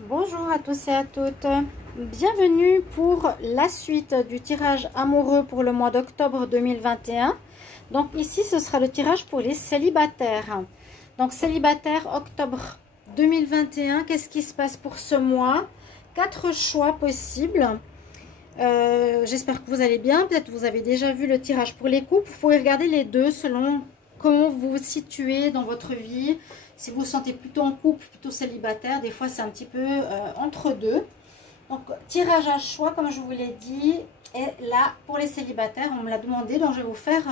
Bonjour à tous et à toutes, bienvenue pour la suite du tirage amoureux pour le mois d'octobre 2021. Donc ici ce sera le tirage pour les célibataires. Donc célibataire octobre 2021, qu'est-ce qui se passe pour ce mois? 4 choix possibles. J'espère que vous allez bien, peut-être vous avez déjà vu le tirage pour les couples. Vous pouvez regarder les deux selon comment vous vous situez dans votre vie. Si vous vous sentez plutôt en couple, plutôt célibataire, des fois c'est un petit peu entre deux. Donc tirage à choix, comme je vous l'ai dit, est là pour les célibataires. On me l'a demandé, donc je vais vous faire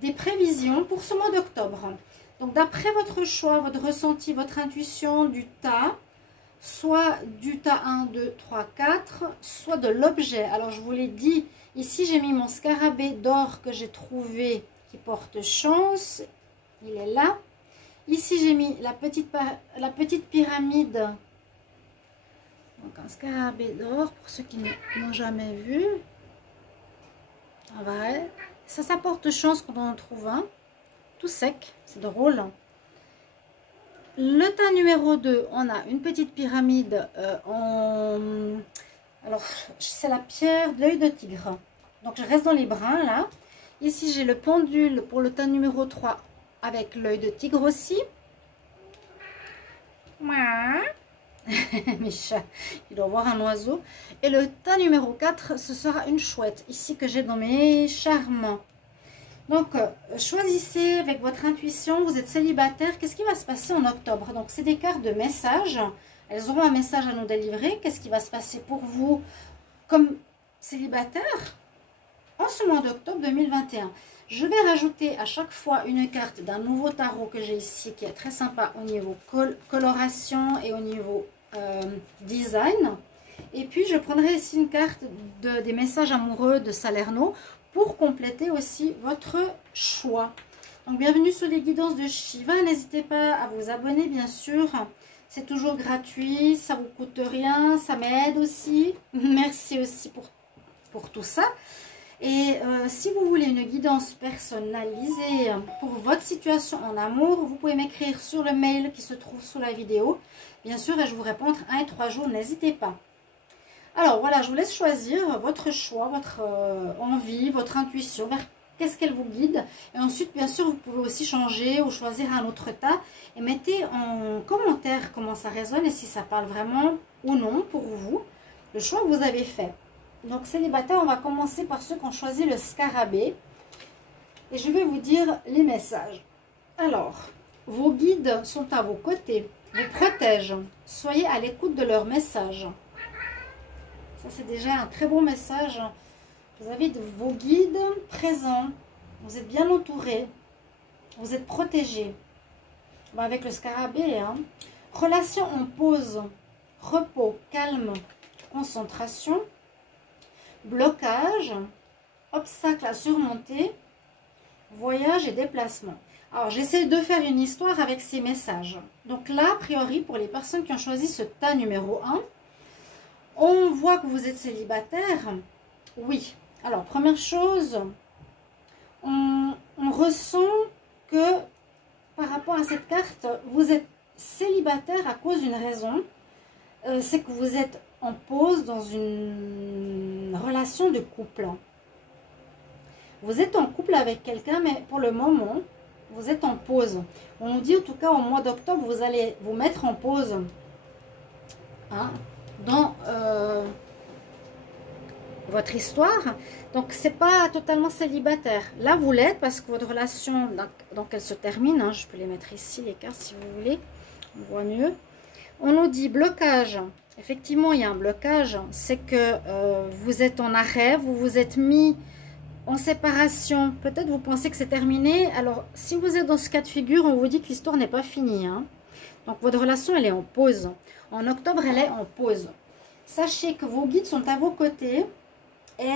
des prévisions pour ce mois d'octobre. Donc d'après votre choix, votre ressenti, votre intuition du tas, soit du tas 1, 2, 3, 4, soit de l'objet. Alors je vous l'ai dit, ici j'ai mis mon scarabée d'or que j'ai trouvé qui porte chance. Il est là. Ici, j'ai mis la petite pyramide. Donc, un scarabée d'or, pour ceux qui n'ont jamais vu. Ouais. Ça porte chance quand on en trouve un. Tout sec, c'est drôle. Le tas numéro 2, on a une petite pyramide Alors, c'est la pierre de l'œil de tigre. Donc, je reste dans les bruns, là. Ici, j'ai le pendule pour le tas numéro 3. Avec l'œil de tigre aussi. Mes chats, il doit voir un oiseau. Et le tas numéro 4, ce sera une chouette. Ici que j'ai dans mes charmants. Donc, choisissez avec votre intuition. Vous êtes célibataire. Qu'est-ce qui va se passer en octobre? Donc, c'est des cartes de messages. Elles auront un message à nous délivrer. Qu'est-ce qui va se passer pour vous comme célibataire en ce mois d'octobre 2021? Je vais rajouter à chaque fois une carte d'un nouveau tarot que j'ai ici, qui est très sympa au niveau coloration et au niveau design. Et puis, je prendrai ici une carte des messages amoureux de Salerno pour compléter aussi votre choix. Donc, bienvenue sur les guidances de Shiva. N'hésitez pas à vous abonner, bien sûr. C'est toujours gratuit, ça vous coûte rien, ça m'aide aussi. Merci aussi pour tout ça. Et si vous voulez une guidance personnalisée pour votre situation en amour, vous pouvez m'écrire sur le mail qui se trouve sous la vidéo. Bien sûr, et je vous réponds entre 1 et 3 jours, n'hésitez pas. Alors voilà, je vous laisse choisir votre choix, votre envie, votre intuition, vers qu'est-ce qu'elle vous guide. Et ensuite, bien sûr, vous pouvez aussi changer ou choisir un autre tas. Et mettez en commentaire comment ça résonne et si ça parle vraiment ou non pour vous, le choix que vous avez fait. Donc, célibataire, on va commencer par ceux qui ont choisi le scarabée. Et je vais vous dire les messages. Alors, vos guides sont à vos côtés, vous protègent. Soyez à l'écoute de leurs messages. Ça, c'est déjà un très bon message. Vous avez vos guides présents. Vous êtes bien entourés. Vous êtes protégés. Bon, avec le scarabée, hein. Relation en pause. Repos, calme, concentration. Blocage, obstacle à surmonter, voyage et déplacement. Alors, j'essaie de faire une histoire avec ces messages. Donc là, a priori, pour les personnes qui ont choisi ce tas numéro 1, on voit que vous êtes célibataire. Oui. Alors, première chose, on ressent que par rapport à cette carte, vous êtes célibataire à cause d'une raison. C'est que vous êtes en pause dans une relation de couple. Vous êtes en couple avec quelqu'un, mais pour le moment, vous êtes en pause. On nous dit en tout cas au mois d'octobre, vous allez vous mettre en pause, hein, dans votre histoire. Donc, c'est pas totalement célibataire. Là, vous l'êtes parce que votre relation, donc elle se termine. Hein, je peux les mettre ici, les cartes, si vous voulez. On voit mieux. On nous dit blocage. Effectivement, il y a un blocage. C'est que vous êtes en arrêt, vous vous êtes mis en séparation. Peut-être vous pensez que c'est terminé. Alors, si vous êtes dans ce cas de figure, on vous dit que l'histoire n'est pas finie. Hein. Donc, votre relation, elle est en pause. En octobre, elle est en pause. Sachez que vos guides sont à vos côtés. Et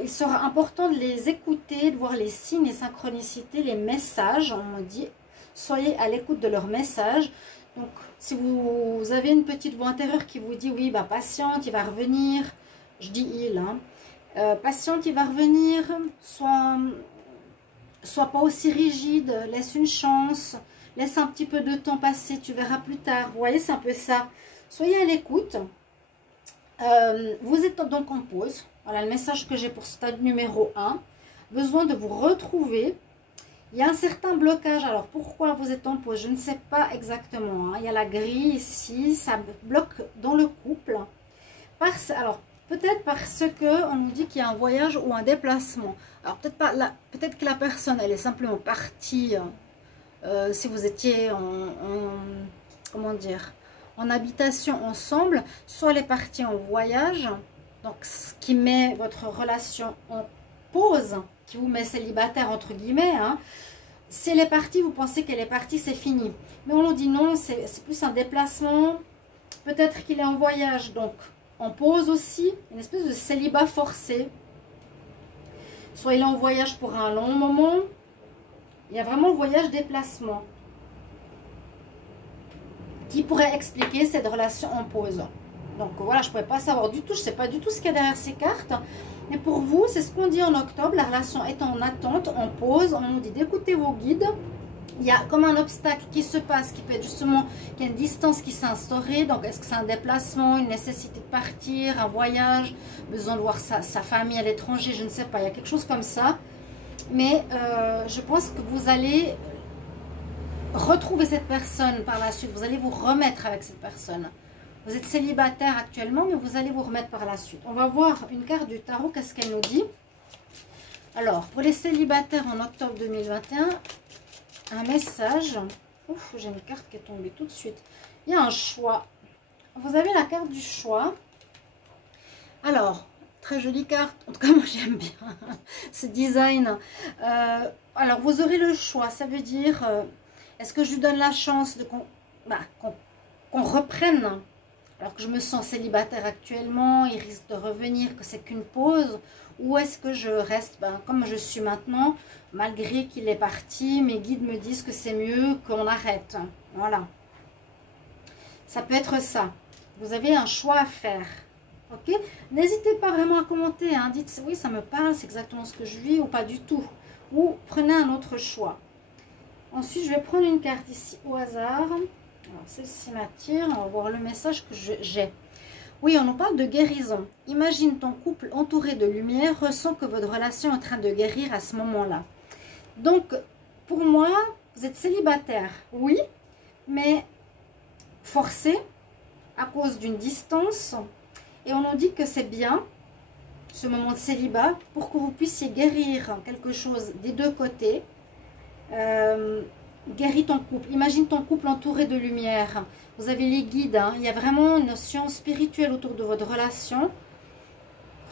il sera important de les écouter, de voir les signes, les synchronicités, les messages. On me dit, soyez à l'écoute de leurs messages. Donc, si vous avez une petite voix intérieure qui vous dit, oui, bah, patiente, il va revenir. Je dis il, hein. Patiente, il va revenir. Sois pas aussi rigide, laisse une chance. Laisse un petit peu de temps passer, tu verras plus tard. Vous voyez, c'est un peu ça. Soyez à l'écoute. Vous êtes donc en pause. Voilà le message que j'ai pour stade numéro 1. Besoin de vous retrouver. Il y a un certain blocage. Alors, pourquoi vous êtes en pause? Je ne sais pas exactement. Hein. Il y a la grille ici. Ça bloque dans le couple. Alors, peut-être parce qu'on nous dit qu'il y a un voyage ou un déplacement. Alors, peut-être pas là. Peut-être que la personne, elle est simplement partie. Si vous étiez comment dire, en habitation ensemble. Soit elle est partie en voyage. Donc, ce qui met votre relation en pause, qui vous met célibataire entre guillemets. Hein. Si elle est partie, vous pensez qu'elle est partie, c'est fini. Mais on nous dit non, c'est plus un déplacement. Peut-être qu'il est en voyage, donc en pause aussi. Une espèce de célibat forcé. Soit il est en voyage pour un long moment. Il y a vraiment le voyage-déplacement qui pourrait expliquer cette relation en pause. Donc voilà, je ne pourrais pas savoir du tout, je ne sais pas du tout ce qu'il y a derrière ces cartes. Mais pour vous, c'est ce qu'on dit en octobre, la relation est en attente, en pause. On nous dit d'écouter vos guides. Il y a comme un obstacle qui se passe, qui peut être justement qu'il y a une distance qui s'est instaurée. Donc est-ce que c'est un déplacement, une nécessité de partir, un voyage, besoin de voir sa famille à l'étranger, je ne sais pas. Il y a quelque chose comme ça. Mais je pense que vous allez retrouver cette personne par la suite. Vous allez vous remettre avec cette personne. Vous êtes célibataire actuellement, mais vous allez vous remettre par la suite. On va voir une carte du tarot, qu'est-ce qu'elle nous dit. Alors, pour les célibataires en octobre 2021, un message. Ouf, j'ai une carte qui est tombée tout de suite. Il y a un choix. Vous avez la carte du choix. Alors, très jolie carte. En tout cas, moi, j'aime bien ce design. Alors, vous aurez le choix. Ça veut dire, est-ce que je lui donne la chance de qu'on reprenne, alors que je me sens célibataire actuellement, il risque de revenir, que c'est qu'une pause, ou est-ce que je reste comme je suis maintenant, malgré qu'il est parti, mes guides me disent que c'est mieux qu'on arrête. Voilà. Ça peut être ça. Vous avez un choix à faire. Ok? N'hésitez pas vraiment à commenter. Hein. Dites oui, ça me parle, c'est exactement ce que je vis, ou pas du tout. Ou prenez un autre choix. Ensuite, je vais prendre une carte ici au hasard. Alors, celle-ci m'attire. On va voir le message que j'ai. Oui, on nous parle de guérison. Imagine ton couple entouré de lumière, ressens que votre relation est en train de guérir à ce moment-là. Donc, pour moi, vous êtes célibataire, oui, mais forcé à cause d'une distance. Et on nous dit que c'est bien, ce moment de célibat, pour que vous puissiez guérir quelque chose des deux côtés. Guéris ton couple. Imagine ton couple entouré de lumière. Vous avez les guides. Hein. Il y a vraiment une notion spirituelle autour de votre relation.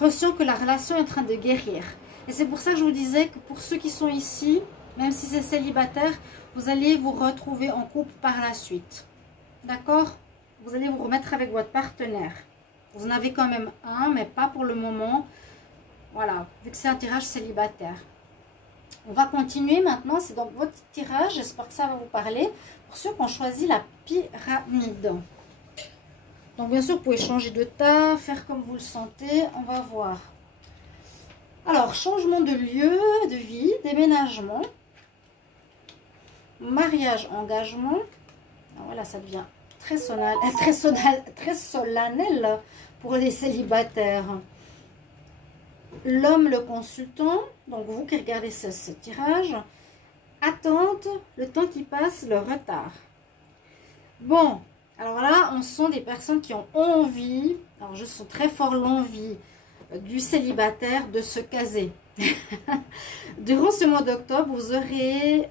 Ressens que la relation est en train de guérir. Et c'est pour ça que je vous disais que pour ceux qui sont ici, même si c'est célibataire, vous allez vous retrouver en couple par la suite. D'accord? Vous allez vous remettre avec votre partenaire. Vous en avez quand même un, mais pas pour le moment. Voilà, vu que c'est un tirage célibataire. On va continuer maintenant, c'est donc votre tirage, j'espère que ça va vous parler. Pour ceux qui ont choisi la pyramide. Donc bien sûr, vous pouvez changer de tas, faire comme vous le sentez, on va voir. Alors, changement de lieu, de vie, déménagement, mariage, engagement. Alors, voilà, ça devient très solennel pour les célibataires. L'homme, le consultant, donc vous qui regardez ce tirage, attente, le temps qui passe, le retard. Bon, alors là, on sent des personnes qui ont envie, alors je sens très fort l'envie du célibataire de se caser. Durant ce mois d'octobre, vous aurez,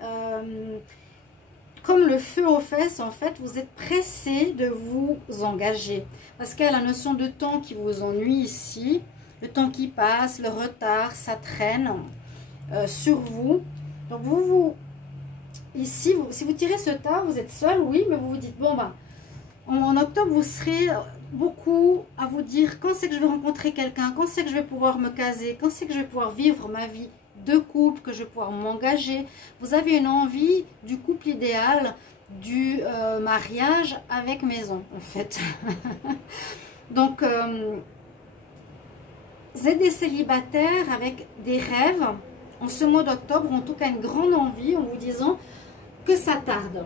comme le feu aux fesses, en fait, vous êtes pressé de vous engager. Parce qu'il y a la notion de temps qui vous ennuie ici. Le temps qui passe, le retard, ça traîne sur vous. Donc ici, si vous tirez ce tas, vous êtes seul, oui, mais vous vous dites, bon, en octobre, vous serez beaucoup à vous dire, quand c'est que je vais rencontrer quelqu'un, quand c'est que je vais pouvoir me caser, quand c'est que je vais pouvoir vivre ma vie de couple, que je vais pouvoir m'engager. Vous avez une envie du couple idéal, du mariage avec maison, en fait. Donc, vous êtes des célibataires avec des rêves en ce mois d'octobre, en tout cas une grande envie en vous disant que ça tarde.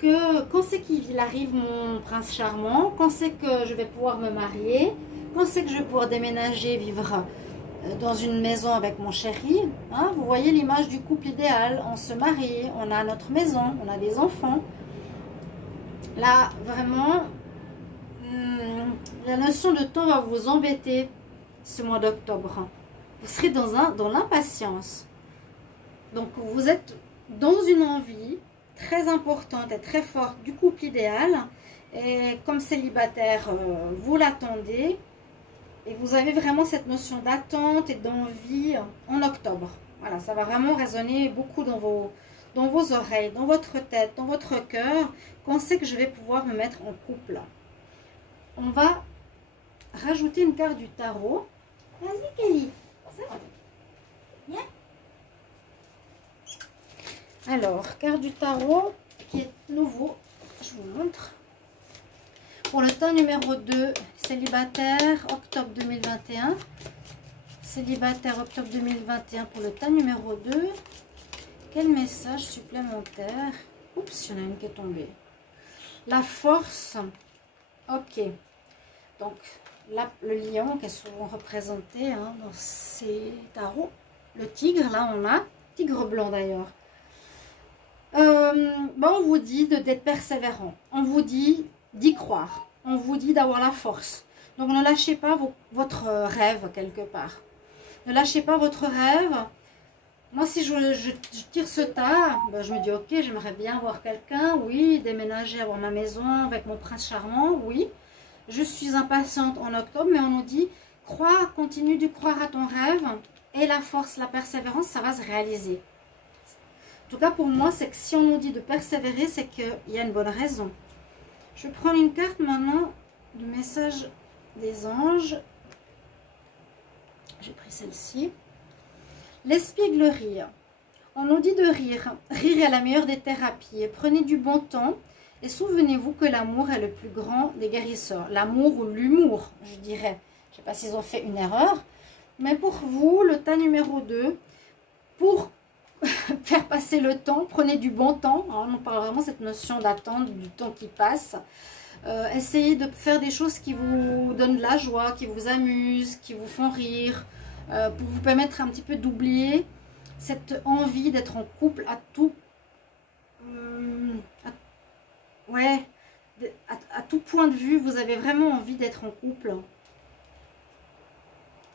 que quand c'est qu'il arrive mon prince charmant, quand c'est que je vais pouvoir me marier, quand c'est que je vais pouvoir déménager, vivre dans une maison avec mon chéri. Hein, vous voyez l'image du couple idéal, on se marie, on a notre maison, on a des enfants. Là, vraiment, la notion de temps va vous embêter ce mois d'octobre. Vous serez dans l'impatience. Donc, vous êtes dans une envie très importante et très forte du couple idéal. Et comme célibataire, vous l'attendez. Et vous avez vraiment cette notion d'attente et d'envie en octobre. Voilà, ça va vraiment résonner beaucoup dans vos oreilles, dans votre tête, dans votre cœur. Quand c'est que je vais pouvoir me mettre en couple. On va rajouter une carte du tarot. Vas-y, Kelly. Viens. Alors, carte du tarot qui est nouveau. Je vous montre. Pour le tas numéro 2, célibataire, octobre 2021. Célibataire, octobre 2021 pour le tas numéro 2. Quel message supplémentaire? Oups, il y en a une qui est tombée. La force. Ok. Donc, là, le lion qui est souvent représenté hein, dans ces tarots. Le tigre, là, on a. Tigre blanc d'ailleurs. On vous dit d'être persévérant. On vous dit d'y croire. On vous dit d'avoir la force. Donc, ne lâchez pas votre rêve quelque part. Ne lâchez pas votre rêve. Moi, si je tire ce tas, ben, je me dis, ok, j'aimerais bien avoir quelqu'un. Oui, déménager, avoir ma maison avec mon prince charmant. Oui, je suis impatiente en octobre, mais on nous dit, crois, continue de croire à ton rêve. Et la force, la persévérance, ça va se réaliser. En tout cas, pour moi, c'est que si on nous dit de persévérer, c'est qu'il y a une bonne raison. Je vais prendre une carte maintenant du message des anges. J'ai pris celle-ci. L'espiègle rire. On nous dit de rire. Rire est la meilleure des thérapies. Prenez du bon temps et souvenez-vous que l'amour est le plus grand des guérisseurs. L'amour ou l'humour, je dirais. Je ne sais pas s'ils ont fait une erreur. Mais pour vous, le tas numéro 2, pour faire passer le temps, prenez du bon temps. Alors, on parle vraiment de cette notion d'attente, du temps qui passe. Essayez de faire des choses qui vous donnent de la joie, qui vous amusent, qui vous font rire, pour vous permettre un petit peu d'oublier cette envie d'être en couple à tout, à tout point de vue. Vous avez vraiment envie d'être en couple.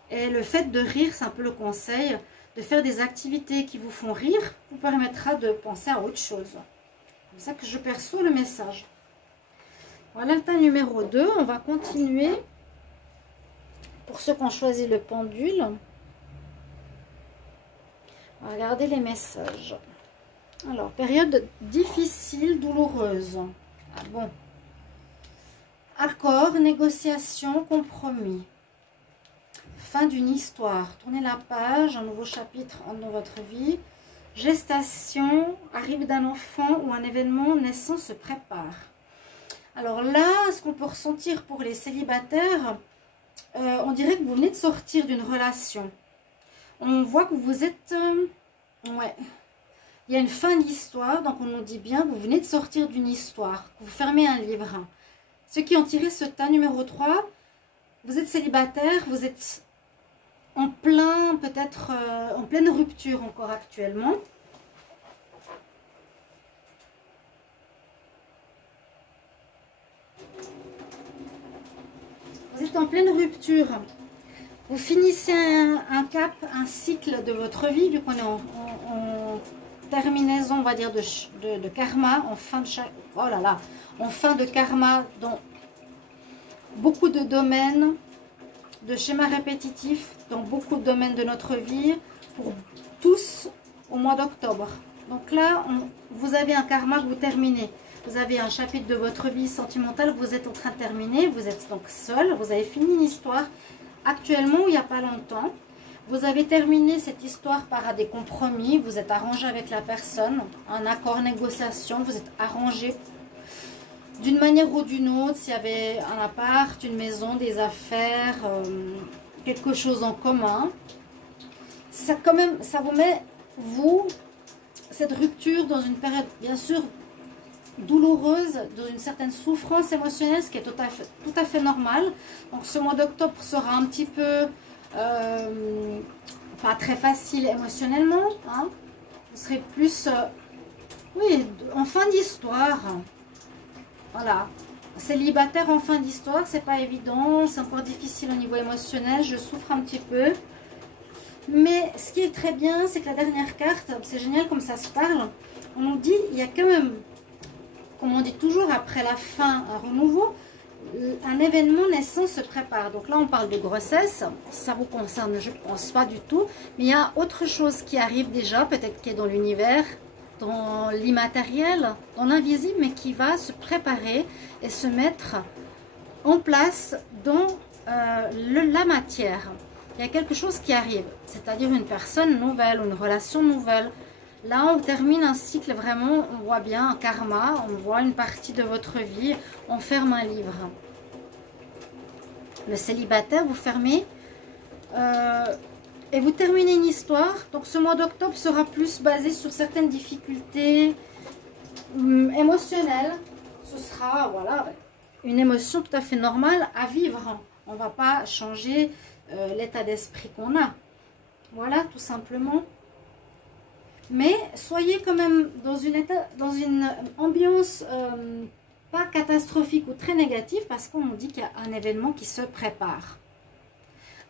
Et le fait de rire, c'est un peu le conseil. De faire des activités qui vous font rire vous permettra de penser à autre chose. C'est comme ça que je perçois le message. Voilà le tas numéro 2. On va continuer. Pour ceux qui ont choisi le pendule, on va regarder les messages. Alors, période difficile, douloureuse. Ah bon. Accord, négociation, compromis. Fin d'une histoire. Tournez la page, un nouveau chapitre dans votre vie. Gestation, arrivée d'un enfant ou un événement naissant se prépare. Alors là, ce qu'on peut ressentir pour les célibataires, on dirait que vous venez de sortir d'une relation. On voit que vous êtes... ouais. Il y a une fin d'histoire, donc on nous dit bien que vous venez de sortir d'une histoire, que vous fermez un livre. Ceux qui ont tiré ce tas numéro 3, vous êtes célibataire, vous êtes en plein, peut-être en pleine rupture encore actuellement. Vous êtes en pleine rupture. Vous finissez un cap, un cycle de votre vie, vu qu'on est en terminaison, on va dire, de karma, en fin de oh là là, en fin de karma dans beaucoup de domaines, de schémas répétitifs, dans beaucoup de domaines de notre vie, pour tous au mois d'octobre. Donc là, vous avez un karma que vous terminez. Vous avez un chapitre de votre vie sentimentale que vous êtes en train de terminer. Vous êtes donc seul. Vous avez fini une histoire actuellement ou il n'y a pas longtemps. Vous avez terminé cette histoire par des compromis. Vous êtes arrangé avec la personne. Un accord, négociation. Vous êtes arrangé d'une manière ou d'une autre. S'il y avait un appart, une maison, des affaires, quelque chose en commun. Ça, quand même, ça vous met, vous, cette rupture dans une période, bien sûr, douloureuse, dans une certaine souffrance émotionnelle, ce qui est tout à fait normal. Donc ce mois d'octobre sera un petit peu pas très facile émotionnellement. Hein. Vous serez plus, oui, en fin d'histoire. Voilà. Célibataire en fin d'histoire, c'est pas évident, c'est encore difficile au niveau émotionnel, je souffre un petit peu. Mais ce qui est très bien, c'est que la dernière carte, c'est génial comme ça se parle. On nous dit, il y a quand même, comme on dit toujours, après la fin, un renouveau, un événement naissant se prépare. Donc là, on parle de grossesse, ça vous concerne, je pense pas du tout. Mais il y a autre chose qui arrive déjà, peut-être qui est dans l'univers, dans l'immatériel, dans l'invisible, mais qui va se préparer et se mettre en place dans la matière. Il y a quelque chose qui arrive, c'est-à-dire une personne nouvelle, une relation nouvelle. Là, on termine un cycle vraiment, on voit bien un karma, on voit une partie de votre vie, on ferme un livre. Le célibataire, vous fermez et vous terminez une histoire. Donc ce mois d'octobre sera plus basé sur certaines difficultés émotionnelles. Ce sera, voilà, une émotion tout à fait normale à vivre. On ne va pas changer l'état d'esprit qu'on a. Voilà, tout simplement. Mais soyez quand même dans une ambiance pas catastrophique ou très négative, parce qu'on nous dit qu'il y a un événement qui se prépare.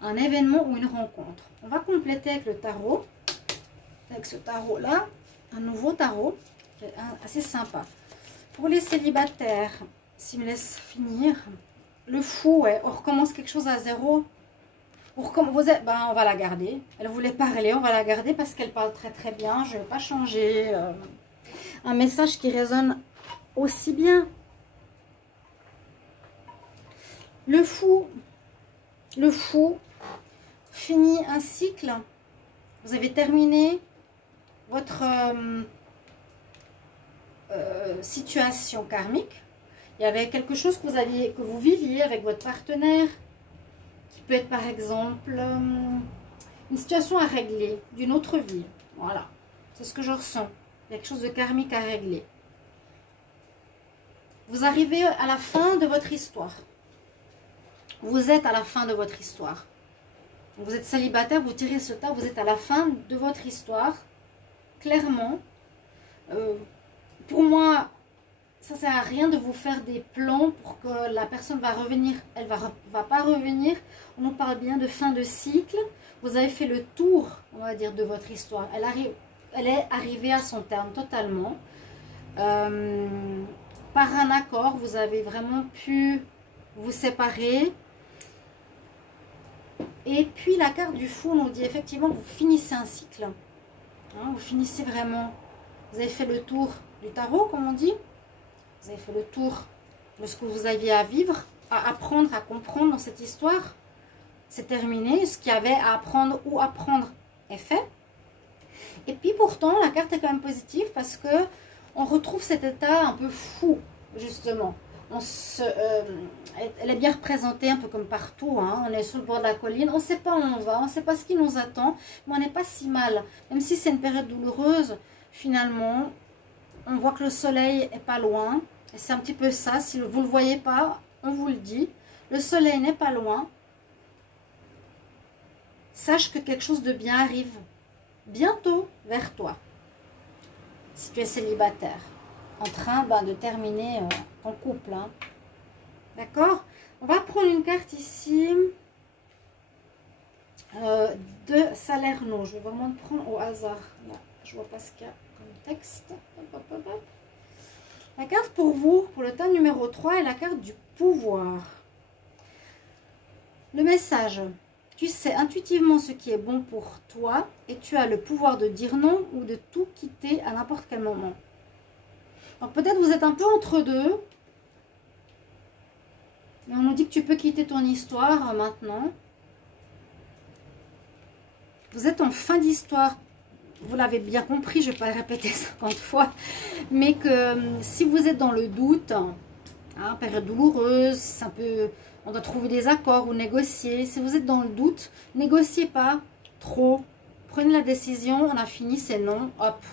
Un événement ou une rencontre. On va compléter avec le tarot. Avec ce tarot-là, un nouveau tarot, assez sympa. Pour les célibataires, s'il me laisse finir, le fou, ouais, on recommence quelque chose à zéro. Ben, on va la garder. Elle voulait parler, on va la garder parce qu'elle parle très très bien. Je ne vais pas changer. Un message qui résonne aussi bien. Le fou finit un cycle. Vous avez terminé votre situation karmique. Il y avait quelque chose que vous viviez avec votre partenaire. Peut être par exemple une situation à régler d'une autre vie. Voilà, c'est ce que je ressens. Quelque chose de karmique à régler. Vous arrivez à la fin de votre histoire. Vous êtes à la fin de votre histoire. Vous êtes célibataire, vous tirez ce tas, vous êtes à la fin de votre histoire. Clairement. Pour moi, ça ne sert à rien de vous faire des plans pour que la personne va revenir. Elle va pas revenir. On nous parle bien de fin de cycle. Vous avez fait le tour, on va dire, de votre histoire. Elle est arrivée à son terme totalement. Par un accord, vous avez vraiment pu vous séparer. Et puis la carte du fou nous dit effectivement que vous finissez un cycle. Hein, vous finissez vraiment. Vous avez fait le tour du tarot, comme on dit. Vous avez fait le tour de ce que vous aviez à vivre, à apprendre, à comprendre dans cette histoire. C'est terminé. Ce qu'il y avait à apprendre ou apprendre est fait. Et puis pourtant, la carte est quand même positive parce que on retrouve cet état un peu fou, justement. Elle est bien représentée un peu comme partout. Hein. On est sur le bord de la colline. On ne sait pas où on va. On ne sait pas ce qui nous attend. Mais on n'est pas si mal. Même si c'est une période douloureuse, finalement, on voit que le soleil est pas loin. Et c'est un petit peu ça, si vous ne le voyez pas, on vous le dit. Le soleil n'est pas loin. Sache que quelque chose de bien arrive bientôt vers toi. Si tu es célibataire, en train de terminer ton couple. Hein. D'accord? On va prendre une carte ici de Salerno. Je vais vraiment le prendre au hasard. Là, je vois pas ce qu'il y a comme texte. Hop, hop, hop. La carte pour vous, pour le tas numéro 3, est la carte du pouvoir. Le message. Tu sais intuitivement ce qui est bon pour toi et tu as le pouvoir de dire non ou de tout quitter à n'importe quel moment. Donc peut-être vous êtes un peu entre deux. Mais on nous dit que tu peux quitter ton histoire maintenant. Vous êtes en fin d'histoire. Vous l'avez bien compris, je ne vais pas le répéter 50 fois. Mais que si vous êtes dans le doute, hein, période douloureuse, un peu, on doit trouver des accords ou négocier. Si vous êtes dans le doute, négociez pas trop. Prenez la décision, on a fini, c'est non, hop.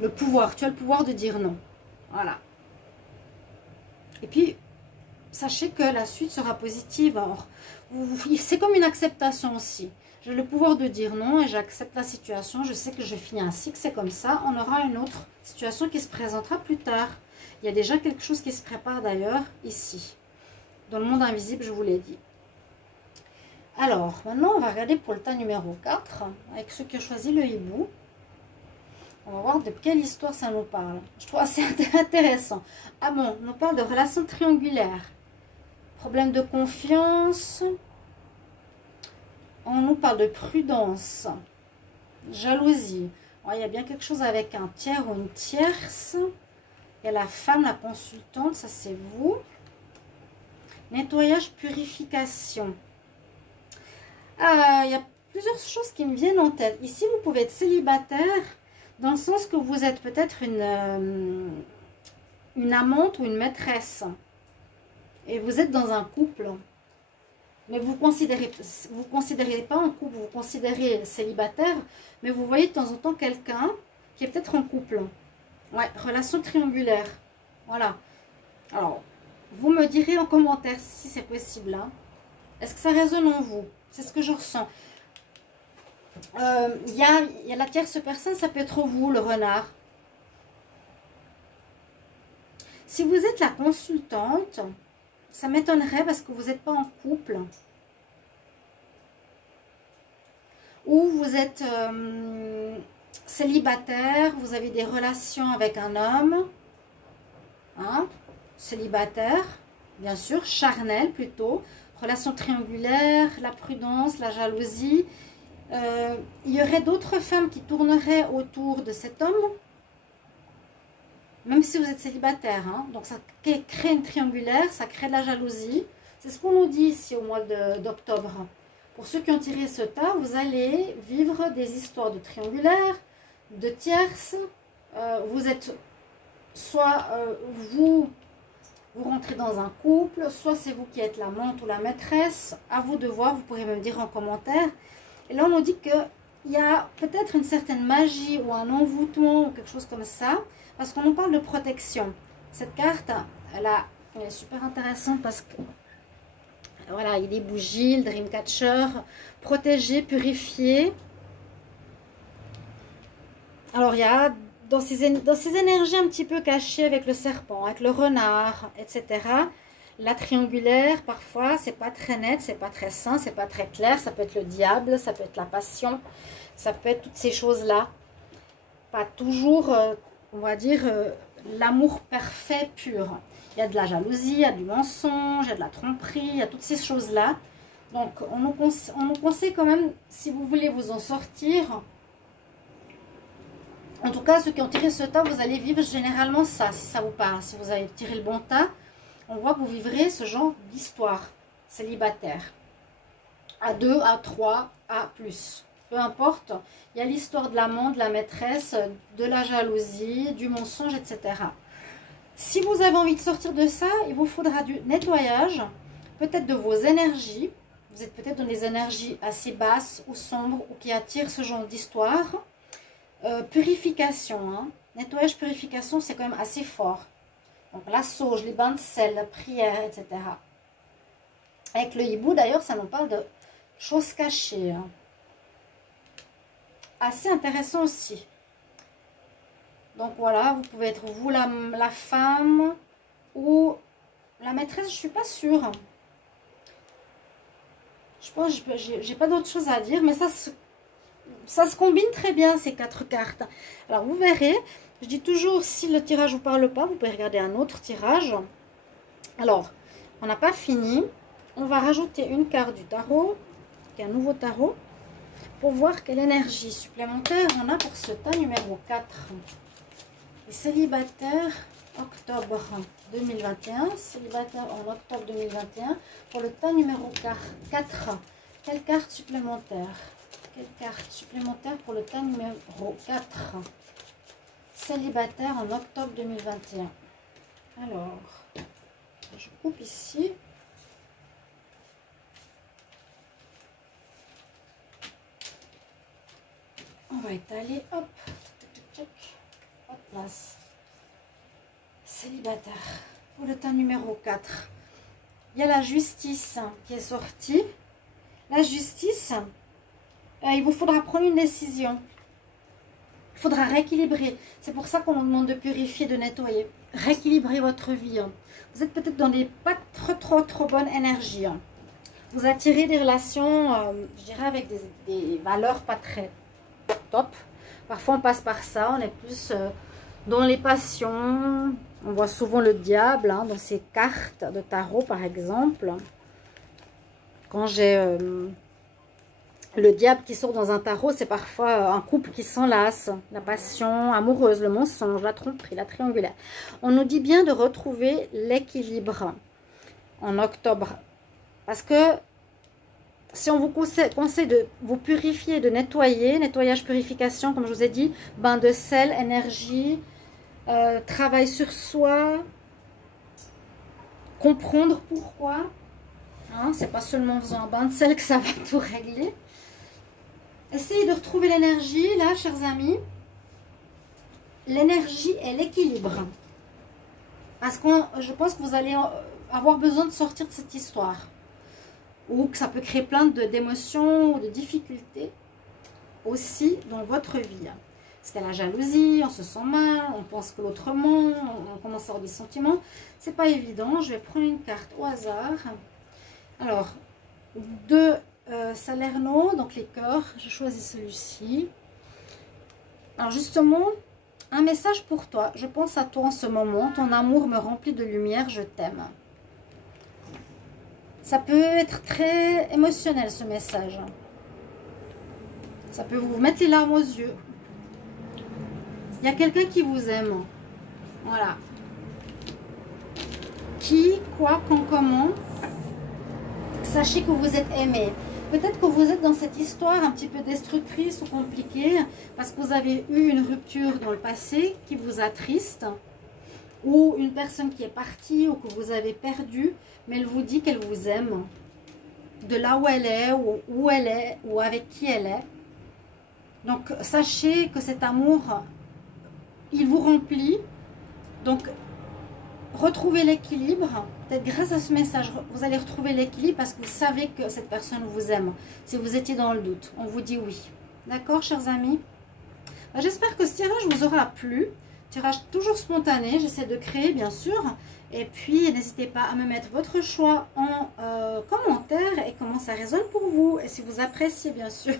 Le pouvoir, tu as le pouvoir de dire non. Voilà. Et puis, sachez que la suite sera positive. C'est comme une acceptation aussi. J'ai le pouvoir de dire non et j'accepte la situation. Je sais que je finis un cycle, c'est comme ça. On aura une autre situation qui se présentera plus tard. Il y a déjà quelque chose qui se prépare d'ailleurs ici. Dans le monde invisible, je vous l'ai dit. Alors, maintenant, on va regarder pour le tas numéro 4, avec ceux qui ont choisi le hibou. On va voir de quelle histoire ça nous parle. Je trouve assez intéressant. Ah bon, on nous parle de relations triangulaires. Problème de confiance. On nous parle de prudence. Jalousie. Alors, il y a bien quelque chose avec un tiers ou une tierce. Il y a la femme, la consultante, ça c'est vous. Nettoyage, purification. Il y a plusieurs choses qui me viennent en tête. Ici, vous pouvez être célibataire dans le sens que vous êtes peut-être une amante ou une maîtresse. Et vous êtes dans un couple. Mais vous ne considérez pas en couple, vous considérez célibataire. Mais vous voyez de temps en temps quelqu'un qui est peut-être en couple. Ouais, relation triangulaire. Voilà. Alors, vous me direz en commentaire si c'est possible. Hein. Est-ce que ça résonne en vous? C'est ce que je ressens. Il y a la tierce personne, ça peut être vous, le renard. Si vous êtes la consultante, ça m'étonnerait parce que vous n'êtes pas en couple. Ou vous êtes célibataire, vous avez des relations avec un homme. Hein, célibataire, bien sûr, charnel plutôt. Relation triangulaire, la prudence, la jalousie. Il y aurait d'autres femmes qui tourneraient autour de cet homme, même si vous êtes célibataire. Hein. Donc ça crée une triangulaire, ça crée de la jalousie. C'est ce qu'on nous dit ici au mois d'octobre. Pour ceux qui ont tiré ce tas, vous allez vivre des histoires de triangulaire, de tierces. Vous êtes soit vous rentrez dans un couple, soit c'est vous qui êtes l'amante ou la maîtresse. À vous de voir, vous pourrez me dire en commentaire. Et là, on nous dit qu'il y a peut-être une certaine magie ou un envoûtement ou quelque chose comme ça. Parce qu'on nous parle de protection. Cette carte, elle est super intéressante parce que voilà, il y a des bougies, le Dreamcatcher, protégé, purifié. Alors, il y a dans ces énergies un petit peu cachées avec le serpent, avec le renard, etc. La triangulaire, parfois, c'est pas très net, c'est pas très sain, c'est pas très clair. Ça peut être le diable, ça peut être la passion, ça peut être toutes ces choses-là. Pas toujours, on va dire, l'amour parfait pur. Il y a de la jalousie, il y a du mensonge, il y a de la tromperie, il y a toutes ces choses-là. Donc, on nous conseille quand même, si vous voulez vous en sortir. En tout cas, ceux qui ont tiré ce tas, vous allez vivre généralement ça, si ça vous parle. Si vous avez tiré le bon tas, on voit que vous vivrez ce genre d'histoire célibataire. À 2, à 3, à plus. Peu importe. Il y a l'histoire de l'amant, de la maîtresse, de la jalousie, du mensonge, etc. Si vous avez envie de sortir de ça, il vous faudra du nettoyage, peut-être de vos énergies. Vous êtes peut-être dans des énergies assez basses ou sombres ou qui attirent ce genre d'histoire. Purification, hein. Nettoyage, purification, c'est quand même assez fort. Donc la sauge, les bains de sel, la prière, etc. Avec le hibou, d'ailleurs, ça nous parle de choses cachées. Hein. Assez intéressant aussi. Donc voilà, vous pouvez être vous la femme ou la maîtresse, je ne suis pas sûre. Je pense que j'ai pas d'autre chose à dire, mais ça se combine très bien ces 4 cartes. Alors vous verrez, je dis toujours si le tirage ne vous parle pas, vous pouvez regarder un autre tirage. Alors, on n'a pas fini. On va rajouter une carte du tarot, qui est un nouveau tarot, pour voir quelle énergie supplémentaire on a pour ce tas numéro 4. Les célibataires, octobre 2021. Célibataire en octobre 2021. Pour le tas numéro 4. Quelle carte supplémentaire? Quelle carte supplémentaire pour le tas numéro 4? Célibataire en octobre 2021. Alors, je coupe ici. On va étaler, hop, hop, place. célibataire, pour le temps numéro 4, il y a la justice qui est sortie. La justice, il vous faudra prendre une décision. Il faudra rééquilibrer. C'est pour ça qu'on vous demande de purifier, de nettoyer. Rééquilibrer votre vie. Vous êtes peut-être dans des pas trop bonnes énergies. Vous attirez des relations, je dirais, avec des valeurs pas très top. Parfois, on passe par ça. On est plus dans les passions. On voit souvent le diable dans ces cartes de tarot, par exemple. Quand j'ai le diable qui sort dans un tarot, c'est parfois un couple qui s'enlace. La passion amoureuse, le mensonge, la tromperie, la triangulaire. On nous dit bien de retrouver l'équilibre en octobre. Parce que si on vous conseille de vous purifier, de nettoyer, nettoyage, purification, comme je vous ai dit, bain de sel, énergie, travail sur soi, comprendre pourquoi. Hein, c'est pas seulement en faisant un bain de sel que ça va tout régler. Essayez de retrouver l'énergie, là, chers amis. L'énergie et l'équilibre. Parce que je pense que vous allez avoir besoin de sortir de cette histoire. Ou que ça peut créer plein d'émotions ou de difficultés aussi dans votre vie. Parce qu'il y a la jalousie, on se sent mal, on pense que l'autre ment, on commence à avoir des sentiments. C'est pas évident. Je vais prendre une carte au hasard. Alors, de Salerno, donc les cœurs, je choisis celui-ci. Alors justement, un message pour toi. Je pense à toi en ce moment. Ton amour me remplit de lumière, je t'aime. Ça peut être très émotionnel ce message. Ça peut vous mettre les larmes aux yeux. Il y a quelqu'un qui vous aime. Voilà. Qui, quoi, quand, comment. Sachez que vous êtes aimé. Peut-être que vous êtes dans cette histoire un petit peu destructrice ou compliquée parce que vous avez eu une rupture dans le passé qui vous attriste, ou une personne qui est partie ou que vous avez perdu, mais elle vous dit qu'elle vous aime de là où elle est, ou où elle est, ou avec qui elle est. Donc sachez que cet amour, il vous remplit. Donc retrouvez l'équilibre. Peut-être grâce à ce message, vous allez retrouver l'équilibre parce que vous savez que cette personne vous aime. Si vous étiez dans le doute, on vous dit oui. D'accord, chers amis? J'espère que ce tirage vous aura plu. Tirage toujours spontané, j'essaie de créer bien sûr. Et puis n'hésitez pas à me mettre votre choix en commentaire et comment ça résonne pour vous. Et si vous appréciez bien sûr.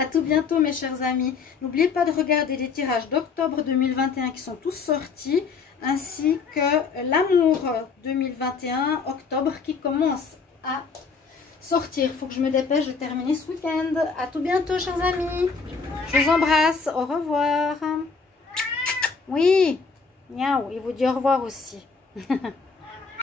À tout bientôt mes chers amis. N'oubliez pas de regarder les tirages d'octobre 2021 qui sont tous sortis. Ainsi que l'amour 2021 octobre qui commence à sortir. Il faut que je me dépêche de terminer ce week-end. À tout bientôt chers amis. Je vous embrasse. Au revoir. Oui. Miaou. Il vous dit au revoir aussi.